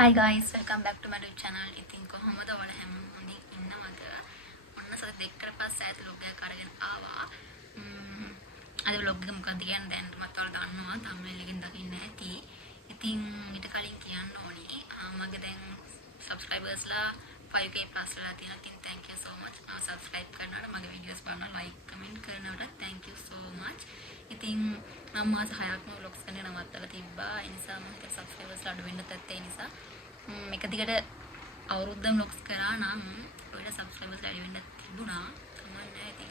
Hi guys, welcome back to my YouTube channel. ඉතින් කොහොමද ඔයාලා හැමෝම හොඳින් ඉන්නවද? ඔන්න සත දෙකකට පස්සේ ආයෙත් vlog එකක් අරගෙන ආවා. අද vlog එක මොකක්ද කියන්නේ දැන් මත් ඔයාලා දන්නවා thumbnail එකෙන් දකින්න ඇති. ඉතින් ඊට කලින් කියන්න ඕනේ මගේ දැන් subscribers ලා 5k plus ලා තියෙනවා. ඉතින් thank you so much. subscribe කරනවට මගේ videos බලනවා like comment කරනවට thank you so much. ඉතින් මම මාස 6ක්ම vlogs කරන්න නවත්තලා තිබ්බා. ඒ නිසා මම හිතුවා subscribers ලා අඩු වෙන්නත් ඇත්තේ ඒ නිසා මේක දිගට අවුරුද්දම vlogs කරා නම් ඔයාලා subscribers ලා අඩු වෙන්නත් තිබුණා. සමහරවිට ඉතින්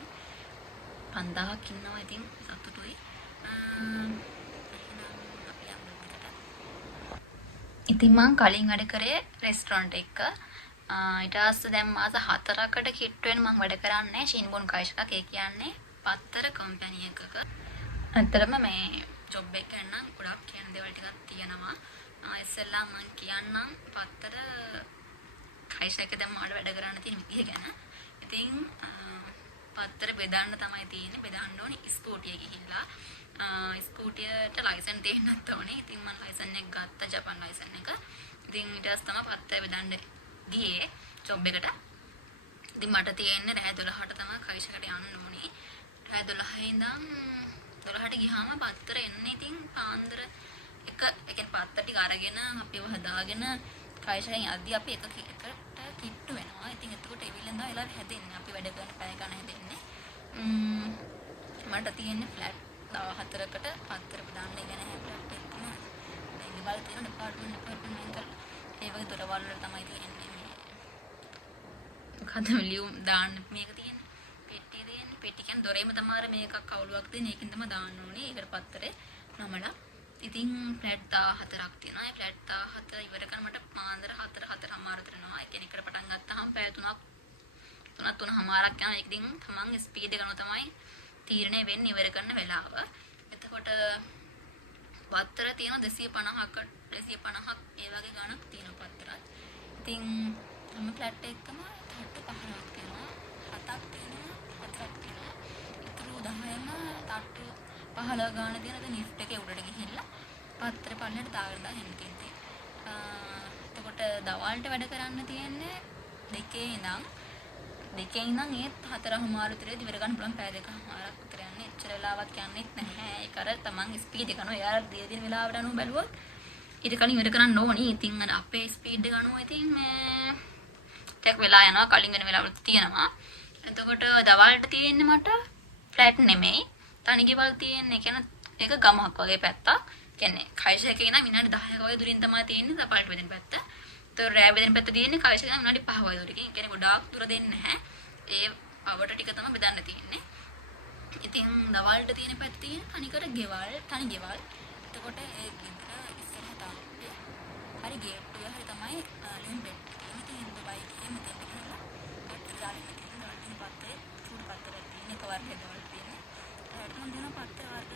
5000ක් ඉන්නවා. ඉතින් සතුටුයි. ඉතින් මම කලින් වැඩ කරේ රෙස්ටොරන්ට් එක. ඊට පස්සේ දැන් මාස 4කට කිට්ටු වෙන මම වැඩ කරන්නේ ෂීන්බොන් කයිෂ්කා ඒ කියන්නේ පත්තර කම්පැනි එකක. ඇත්තටම මේ ජොබ් එක ගන්න ගොඩක් කියන දේවල් ටිකක් තියෙනවා. ඉස්සෙල්ලා මම කියන්නම් පත්තර කයිෂ් එක දැන් මාඩ වැඩ කරන්න තියෙන විදිය ගැන. ඉතින් පත්තර බෙදන්න තමයි තියෙන්නේ. බෙදන්න ඕනේ ස්කූටිය ගිහිල්ලා. ස්කූටියට ලයිසන් තියෙන්නත් ඕනේ. ඉතින් මම ලයිසන් එක ගත්තා ජපාන් ලයිසන් එක. ඉතින් ඊට පස්සේ තමයි පත්තර බෙදන්න ගියේ ජොබ් එකට. ඉතින් මට තියෙන්නේ රෑ 12ට තමයි කයිෂකට යන්න ඕනේ. රෑ 12 ඉඳන් 12ට ගියාම පත්තර එන්නේ ඉතින් පාන්දර එක ඒ කියන්නේ පත්තර ටික අරගෙන අපිව හදාගෙන කයිෂෙන් යද්දි අපි එකට කිට්ටු වෙනවා. ඉතින් එතකොට එවිලෙන් දා එලා හැදෙන්නේ. අපි වැඩ කරන පැය ගන්න හැදෙන්නේ. මට තියෙන්නේ ෆ්ලැට් 14කට පත්තර බෙදන්න ඉගෙන නැහැ ෆ්ලැට් එක තමයි. මේ ගෙවල් තියෙන ඩිපාර්ට්මන්ට් කරලා ඒ වගේ දොරවල් වල තමයි තියෙන්නේ මේ. මොකද ලියුම් දාන්න මේක තියෙන්නේ. පෙට්ටිය දෙන්නේ. පෙට්ටිය කියන්නේ දොරේම තමයි මේකක් කවුලුවක් දෙන. ඒකින් තමයි දාන්න ඕනේ. ඒකට පත්තරේ නමලා. ඉතින් ෆ්ලැට් 14ක් තියෙනවා. ඒ ෆ්ලැට් 14 ඉවර කරන මට මාන්දර 4:00 වෙනවා. ඒ කියන්නේ එකට පටන් ගත්තාම පැය 3:00ක් යනවා. ඒක ඉතින් තමන් ස්පීඩ් එක ගන්න තමයි තීරණය වෙන්නේ ඉවර කරන වෙලාව. එතකොට පත්තර තියෙනවා 250ක් ඒ වගේ ගණක් තියෙනවා පත්තරත්. ඉතින් මම ෆ්ලැට් එකකම 15ක් තියෙනවා. 7ක් තියෙනවා. 4ක් තියෙනවා. ඉතුරු 10ම තට්ටු 15 ගාන තියෙනද ලිෆ්ට් එකේ උඩට ගිහිල්ලා පත්තර පල්ලෙට දාගෙන එන්න තියෙන්නේ. එතකොට දවල්ට වැඩ කරන්න තියෙන්නේ දෙකේ ඉඳන් ඒත් 4:00 විතරේ ඉවර ගන්න පුළුවන් පැය දෙකමාරක් විතර යන්නේ. එච්චර වෙලාවක් යන්නේත් නැහැ. ඒක අර තමන් ස්පීඩ් එක ගන්නවා. එයාලා දින වෙලාවට අනුව බැලුවොත් ඊට කලින් ඉවර කරන්න ඕනි. ඉතින් අර අපේ ස්පීඩ් එක ගන්නවා. ඉතින් මේ ටෙක් වෙලා යනවා. කලින් වෙන වෙලාවලුත් තියෙනවා. එතකොට දවල්ට තියෙන්නේ මට ෆ්ලැට් නෙමෙයි. තනිගෙවල් තියෙන්නේ. කියන්නේ ඒක ගමක් වගේ පැත්තක්. කියන්නේ කයිෂ එකේ ඉඳන් විනාඩි 10ක වගේ දුරින් තමයි තියෙන්නේ සපල්ට බෙදෙන පැත්ත. ඒතකොට රෑ බෙදෙන පැත්ත තියෙන්නේ කයිෂ එකේ විනාඩි 5 වගේ දුරකින්. කියන්නේ ගොඩාක් දුර දෙන්නේ නැහැ. ඒ අවට ටික තමයි බෙදන්න තියෙන්නේ. ඉතින් දවල්ට තියෙන පැත්ත තියෙන තනිකර තනි ගෙවල්. එතකොට ඒ ගෙදර ඉස්සරහ තමයි හරි ගේට්ටුව හරි තමයි ලිම් බෙඩ්. ඉතින් දුබයි එහෙම තියෙනවා. පත්තර දාලා තියෙනවා. පත්තේ ෆුඩ් පත්තර තියෙන එක වර්ග දවල් තියෙන්නේ. ඒකට මම දෙන පත්තර වර්ග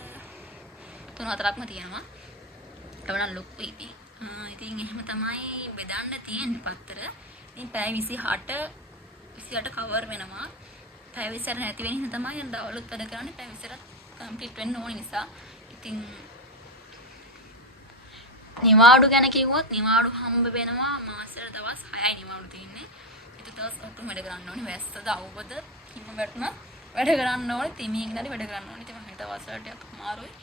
3-4ක්ම තියෙනවා. ඒවනම් ලොකු ඉතින්. ඉතින් එහෙම තමයි බෙදන්න තියෙන්නේ පත්තර. ඉතින් පැය 28 කවර් වෙනවා. පැය 20 නැති වෙන හින්දා තමයි දවල්ුත් වැඩ කරන්නේ. පැය 20ට කම්ප්ලීට් වෙන්න ඕන නිසා. ඉතින් නිවාඩු ගැන කිව්වොත් නිවාඩු හම්බ වෙනවා මාසෙට දවස් 6යි නිවාඩු තියෙන්නේ. ඒක දවස් 8ක් වැඩ කරන්න ඕනේ. වැස්සද අවුවද කිම වැටුණ වැඩ කරන්න ඕනේ. තිමින් ඉඳලා වැඩ කරන්න ඕනේ. ඉතින් මම හිතා දවස් වලට ටිකක් අමාරුයි.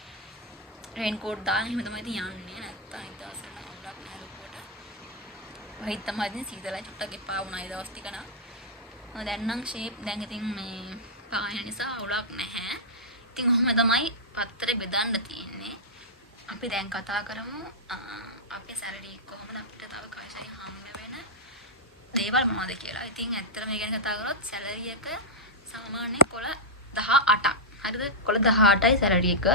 රේන් කෝට් දාගෙන එහෙම තමයි ඉතින් යන්නේ. නැත්තම් ඒ දවස් වල අවුලක් නෑ ලොකුවට. වහිත් තමයි ඉතින් සීතලයි චුට්ටක් එපා වුණා ඒ දවස් ටික නම්. දැන් නම් ෂේප් දැන් ඉතින් මේ පායන නිසා අවුලක් නැහැ. ඉතින් ඔහොම තමයි පත්තරේ බෙදන්න තියෙන්නේ. අපි දැන් කතා කරමු අපේ සැලරි කොහොමද අපිට තව කයිෂයි හම්බ වෙන දේවල් මොනවද කියලා. ඉතින් ඇත්තට මේ ගැන කතා කරොත් සැලරි එක සාමාන්‍යයෙන් කොළ 18ක්. හරිද? කොළ 18යි සැලරි එක.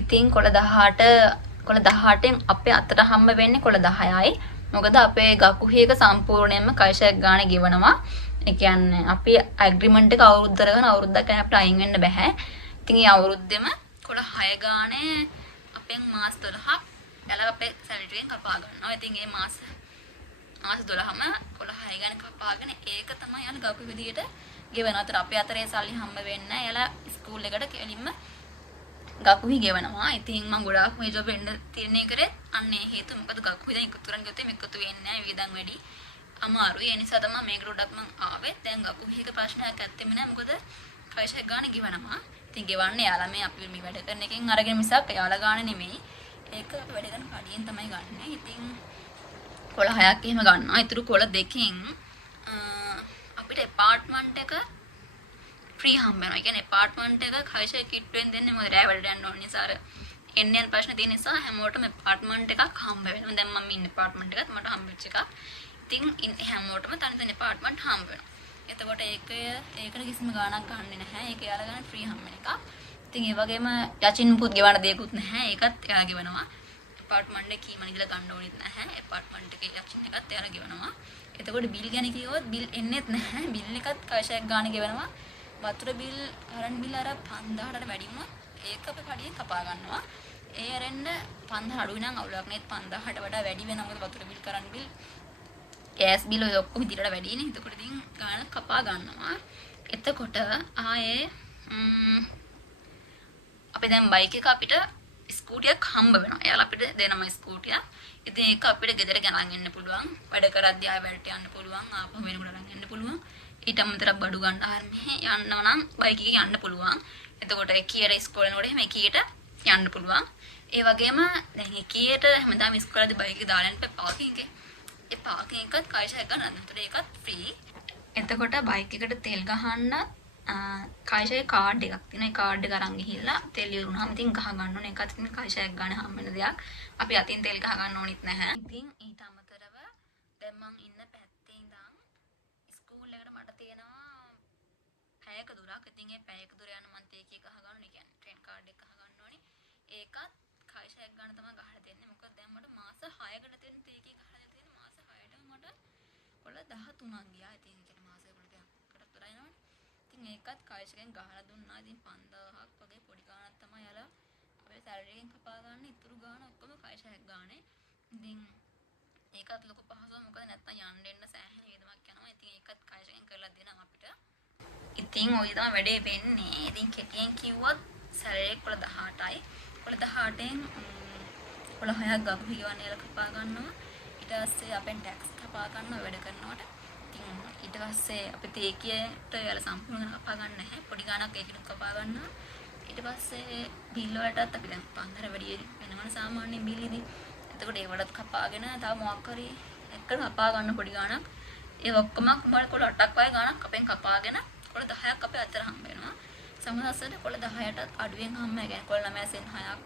ඉතින් කොළ 18න් අපේ අතට හම්බ වෙන්නේ කොළ 10යි. මොකද අපේ ගකුහේක සම්පූර්ණයෙන්ම කයිෂයක් ගානේ ගෙවනවා. ඒ කියන්නේ අපි ඇග්‍රීමන්ට් එක අවුරුද්දකට කරන අවුරුද්දක් යන අපිට අයින් වෙන්න බෑ. ඉතින් මේ අවුරුද්දෙම කොළ 6 ගානේ අපෙන් මාස 12ක් යාලා අපේ සැලරි එකෙන් කපා ගන්නවා. ඉතින් මේ මාස 12ම කොළ 6 ගානේ කපාගෙන ඒක තමයි යාලා ගකු විදියට ගෙවනවා. අතර අපේ අතරේ සල්ලි හම්බ වෙන්නේ නැහැ. යාලා ස්කූල් එකට කෙලින්ම ගකුහි ගෙවනවා. ඉතින් මම ගොඩාක් මේ ජොබ් එන්න තීරණය කරේ අන්නේ හේතුව මොකද ගකුහි දැන් එකතු කරන් ගියොත් මේකතු වෙන්නේ නැහැ වියදම් වැඩි. අමාරුයි. ඒ නිසා තමයි මේකට ගොඩක් මම ආවේ. දැන් ගකුහික ප්‍රශ්නයක් ඇත්තෙම නැහැ. මොකද කයිෂයක් ගාන ගෙවනවා. ඉතින් ගෙවන්නේ යාලා මේ අපි මේ වැඩ කරන එකෙන් අරගෙන මිසක් යාලා ගාන නෙමෙයි. ඒක අපි වැඩ කරන කඩියෙන් තමයි ගන්නෙ. ඉතින් කොළ 6ක් එහෙම ගන්නවා. ඊටු කොළ 2කින් අපිට ඇපාර්ට්මන්ට් එක ෆ්‍රී හම්බ වෙනවා. ඒ කියන්නේ ඇපාර්ට්මන්ට් එක කයිෂය කිට්ටුවෙන් දෙන්නේ මොකද රෑ වැඩට යන්න ඕන නිසා අර එන්නේ යන ප්‍රශ්න තියෙන නිසා හැමෝටම ඇපාර්ට්මන්ට් එකක් හම්බ වෙනවා. දැන් මම ඉන්නේ ඇපාර්ට්මන්ට් එකත් මට හම්බෙච්ච එකක්. ඉතින් හැමෝටම තනි තනි ඇපාර්ට්මන්ට් හම්බ වෙනවා. එතකොට ඒකට කිසිම ගාණක් ගන්නෙ නැහැ. ඒක යාලා ගන්න ෆ්‍රී හම්බ වෙන එකක්. ඉතින් ඒ වගේම යචින් පුත් ගෙවන්න දෙයක්වත් නැහැ. ඒකත් එයා ගෙවනවා. ඇපාර්ට්මන්ට් එකේ කීම නිදලා ගන්න ඕනෙත් නැහැ. ඇපාර්ට්මන්ට් එකේ යචින් එකත් එයාලා ගෙවනවා. එතකොට බිල් ගැන කිව්වොත් බිල් එන්නේත් නැහැ. බිල් එකත් කයිෂයක් ගාණ ගෙවනවා. වතුර බිල් කරන් බිල් අර 5000ට වැඩි වුණොත් ඒක අපි කඩියෙන් කපා ගන්නවා. ඒ අරෙන්න 5000 අඩුයි නම් අවුලක් නේත් 5000ට වඩා වැඩි වෙනවා. මොකද වතුර බිල් කරන් බිල් ගෑස් බිල් ඔය ඔක්කොම ඉදිරියට වැඩිනේ. එතකොට ඉතින් ගාණ කපා ගන්නවා. එතකොට ආයේ අපි දැන් බයික් එක අපිට ස්කූටියක් හම්බ වෙනවා. එයාලා අපිට දෙනවා ස්කූටියක්. ඉතින් ඒක අපිට ගෙදර ගෙනන් එන්න පුළුවන්. වැඩ කරද්දී ආයෙ වැඩට යන්න පුළුවන්. ආපහු වෙනකොට අරන් යන්න පුළුවන්. ඊට අමතරව බඩු ගන්න ආර මෙහෙ යන්න නම් බයික් එකේ යන්න පුළුවන්. එතකොට එකියට ඉස්කෝලේ යනකොට එහෙම එකියට යන්න පුළුවන්. ඒ වගේම දැන් එකියට හැමදාම ඉස්කෝලේදී බයික් එක දාලා යන්න පාකින් එකේ. ඒ පාකින් එකත් කයිෂයක් ගන්න. එතකොට ඒකත් ෆ්‍රී. එතකොට බයික් එකට තෙල් ගහන්න කයිෂේ කාඩ් එකක් තියෙනවා. ඒ කාඩ් එක අරන් ගිහිල්ලා තෙල් ඉවරුනහම ඉතින් ගහ ගන්න ඕනේ. ඒකත් ඉතින් කයිෂයක් ගන්න හම් වෙන දෙයක්. අපි අතින් තෙල් ගහ ගන්න ඕනෙත් නැහැ. ඉතින් ඊට අමතරව දැන් මම ඉන්න පැත්තේ ඉඳන් ස්කූල් එකට මට තියෙනවා පැයක දුරක්. ඉතින් ඒ පැයක දුර යන මන්ත් ඒකේ ගහ ගන්න ඕනේ. කියන්නේ ට්‍රේන් කාඩ් එක ගහ ගන්න ඕනේ. ඒකත් කයිෂයක් ගන්න තමයි ගහලා දෙන්නේ. මොකද දැන් මට මාස 6කට තියෙන තේකේ ගහලා තියෙන මාස 6ට මට කොළ 13ක් ගියා. ඉතින් ඒකට මාසෙකට දෙකකට විතර යනවනේ. ඉතින් ඒකත් කයිෂයෙන් ගහලා දුන්නා. ඉතින් 5000ක් වගේ පොඩි ගාණක් තමයි යාලා අපේ සැලරි එකෙන් කපා ගන්න. ඉතුරු ගාණ ඔක්කොම කයිෂයක් ගානේ. ඉතින් ඒකත් ලොකු පහසුවක්. මොකද නැත්තම් යන්න එන්න සෑහෙන වේදමක් යනවා. ඉතින් ඒකත් කයිෂයෙන් කරලා දෙනවා අපිට. ඉතින් ඔය තමයි වැඩේ වෙන්නේ. ඉතින් කෙටියෙන් කිව්වොත් සැලරි එක 18යි. 18න් 6ක් ගාපු ගියවන්නේ යාලා කපා ගන්නවා. ඊට පස්සේ අපෙන් ටැක්ස් කපා ගන්නවා වැඩ කරනකොට. ඉතින් ඊට පස්සේ අපි තේකියට යාලා සම්පූර්ණ කපා ගන්න නැහැ. පොඩි ගාණක් ඒකට කපා ගන්නවා. ඊට පස්සේ බිල් වලටත් අපි දැන් 5000 වැඩි වෙනවනේ සාමාන්‍ය බිල් ඉතින්. එතකොට ඒ වලත් කපාගෙන තව මොකක් හරි එක්ක කපා ගන්න පොඩි ගාණක්. ඒ ඔක්කොම මොකද කොළ 8ක් වගේ ගාණක් අපෙන් කපාගෙන කොළ 10ක් අපේ අතර හම්බ වෙනවා. සමහරවිට කොළ 10ටත් අඩුවෙන් හම්බ වෙනවා. කොළ 9 සෙන් 6ක්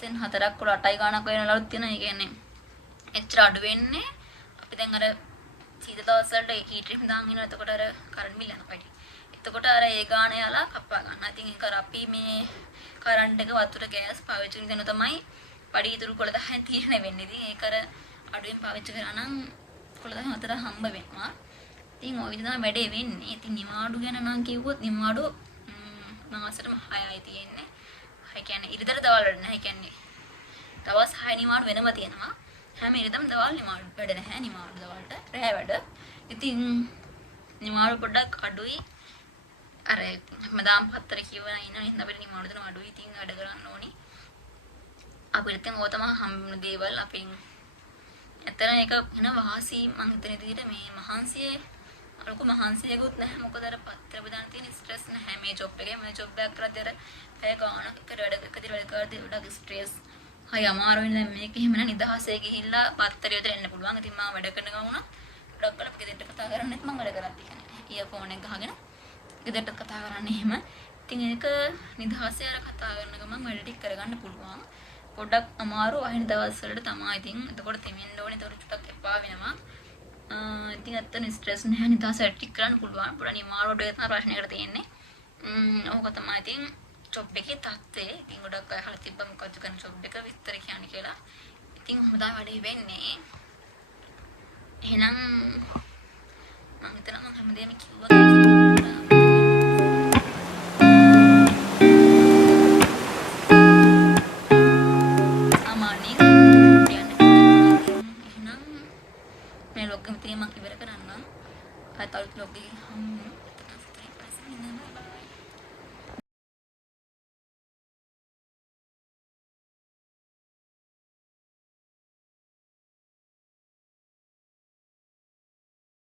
සෙන් 4ක් කොළ 8යි ගාණක් වෙනලුත් තියෙනවා. ඒ කියන්නේ එච්චර අඩු වෙන්නේ අපි දැන් අර සීතල දවස් වලට හීටර් එක දාන් ඉනවා. එතකොට අර කරන්ට් බිල් යනවා වැඩි. එතකොට අර ඒ ගාණ යාලා කපා ගන්නවා. ඉතින් ඒක අර අපි මේ කරන්ට් එක වතුර ගෑස් පාවිච්චි කරන දෙන තමයි පඩි ඉතුරු කොළ 10න් තීරණය වෙන්නේ. ඉතින් ඒක අර අඩුවෙන් පාවිච්චි කරා නම් කොළ 10 අතර හම්බ වෙනවා. ඉතින් ওই විදිහ තමයි වැඩේ වෙන්නේ. ඉතින් නිවාඩු ගැන නම් කිව්වොත් නිවාඩු මාසෙටම 6යි තියෙන්නේ. ඒ කියන්නේ ඉරිදා දවල් වල නැහැ. ඒ කියන්නේ දවස් 6 නිවාඩු වෙනම තියෙනවා. හැම ඉරිදම දවල් නිවාඩු වැඩ නැහැ. නිවාඩු දවල්ට රැහැ වැඩ. ඉතින් නිවාඩු පොඩ්ඩක් අඩුයි. අර හැමදාම පත්තර කියවන ඉන්න නිසා අපිට නිවාඩු දෙන අඩුයි. ඉතින් වැඩ කරන්න ඕනි. අපිට දැන් ඕක තමයි හම්බෙන දේවල් අපෙන්. ඇත්තට ඒක වෙන වාසි මං හිතන විදිහට මේ මහන්සියේ ලොකු මහන්සියකුත් නැහැ. මොකද අර පත්‍ර බෙදාන තියෙන ස්ට්‍රෙස් නැහැ මේ ජොබ් එකේ. මේ ජොබ් එකක් කරද්දී අර පැය ගාණක් එක වැඩ කරද්දී ගොඩක් ස්ට්‍රෙස්. හරි අමාරු වෙන දැන් මේක එහෙම නෑ නිදහසේ ගිහිල්ලා පත්තරය විතර එන්න පුළුවන්. ඉතින් මම වැඩ කරන ගමන ගොඩක් වෙලා ගෙදරට කතා කරන්නේත් මම වැඩ කරත් කියන්නේ. ඉයර්ෆෝන් එක ගහගෙන ගෙදරට කතා කරන්නේ එහෙම. ඉතින් ඒක නිදහසේ අර කතා කරන ගමන් වැඩ ටික කරගන්න පුළුවන්. පොඩ්ඩක් අමාරු අහින දවස් වලට තමයි. ඉතින් එතකොට තෙමෙන්න ඕනේ. එතකොට චුට්ටක් එපා වෙනවා. ඉතින් අත්තන ස්ට්‍රෙස් නැහැ. නිදහස ටික කරන්න පුළුවන්. පොඩ නිමාරුවට ඒ තමයි ප්‍රශ්නයකට තියෙන්නේ. ඕක තමයි ඉතින් ජොබ් එකේ තත්ත්වය. ඉතින් ගොඩක් අය අහලා තිබ්බා මොකද්ද කරන ජොබ් එක විස්තර කියන්නේ කියලා. ඉතින් ඔහොම තමයි වැඩේ වෙන්නේ. එහෙනම් මම හිතනවා මම හැමදේම කිව්වා කියලා. ලොග් එක ඉවර කරන්න. අතල් ලොග් එක